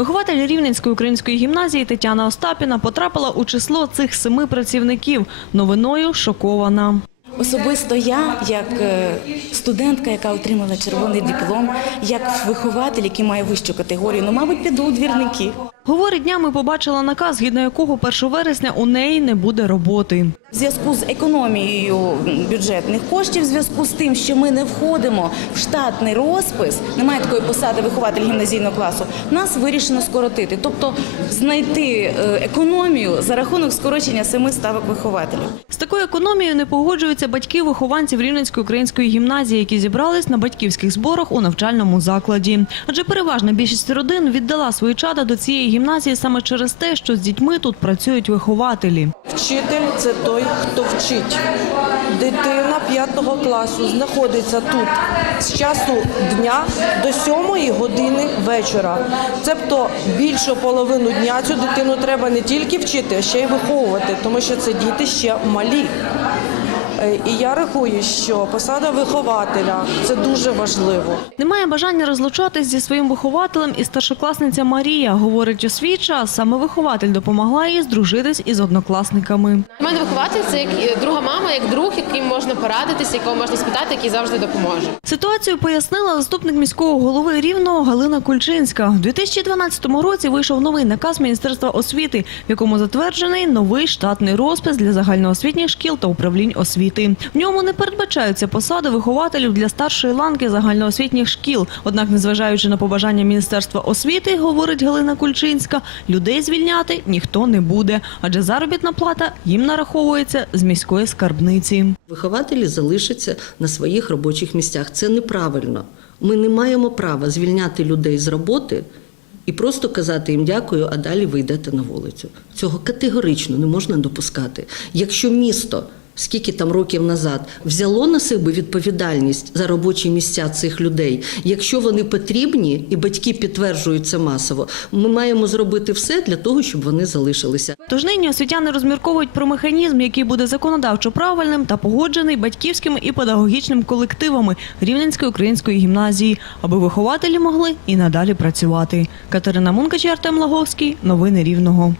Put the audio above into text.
Вихователь Рівненської української гімназії Тетяна Остапіна потрапила у число цих семи працівників. Новиною шокована. Особисто я, як е, студентка, яка отримала червоний диплом, як вихователь, який має вищу категорію, ну, мабуть, піду у двірники. Говорить, днями побачила наказ, згідно якого 1 вересня у неї не буде роботи. В зв'язку з економією бюджетних коштів, в зв'язку з тим, що ми не входимо в штатний розпис, немає такої посади вихователь гімназійного класу, нас вирішено скоротити, тобто знайти е, економію за рахунок скорочення семи ставок вихователів. Такою економією не погоджуються батьки вихованців Рівненської української гімназії, які зібрались на батьківських зборах у навчальному закладі. Адже переважна більшість родин віддала свої чада до цієї гімназії саме через те, що з дітьми тут працюють вихователі. Вчитель це той, хто вчить. Дитина 5 класу знаходиться тут з часу дня до 7 години вечора. Тобто більшу половину дня цю дитину треба не тільки вчити, а ще й виховувати, тому що це діти ще малі. Е, І я рахую, що посада вихователя це дуже важливо. Немає бажання розлучатись зі своїм вихователем і старшокласниця Марія. Говорить, у свій час саме вихователь допомогла їй здружитись із однокласниками. У мене вихователь це як е, друга мама, як друг, яким можна порадитися, якого можна спитати, який завжди допоможе. Ситуацію пояснила заступник міського голови Рівного Галина Кульчинська. У 2012 році вийшов новий наказ Міністерства освіти, в якому затверджений новий штатний розпис для загальноосвітніх шкіл та управлінь освіти. В ньому не передбачаються посади вихователів для старшої ланки загальноосвітніх шкіл. Однак, незважаючи на побажання Міністерства освіти, говорить Галина Кульчинська, людей звільняти ніхто не буде, адже заробітна плата їм нараховується з міської скарбниці. Вихователі залишаться на своїх робочих місцях. Це неправильно. Ми не маємо права звільняти людей з роботи і просто казати їм дякую, а далі ви на вулицю. Цього категорично не можна допускати. Якщо місто. Скільки там років назад взяло на себе відповідальність за робочі місця цих людей? Якщо вони потрібні і батьки підтверджують це масово, ми маємо зробити все для того, щоб вони залишилися. Тож нині освітяни розмірковують про механізм, який буде законодавчо правильним та погоджений батьківськими і педагогічними колективами Рівненської української гімназії, аби вихователі могли і надалі працювати. Катерина Мункач, Артем Лаговський. Новини Рівного.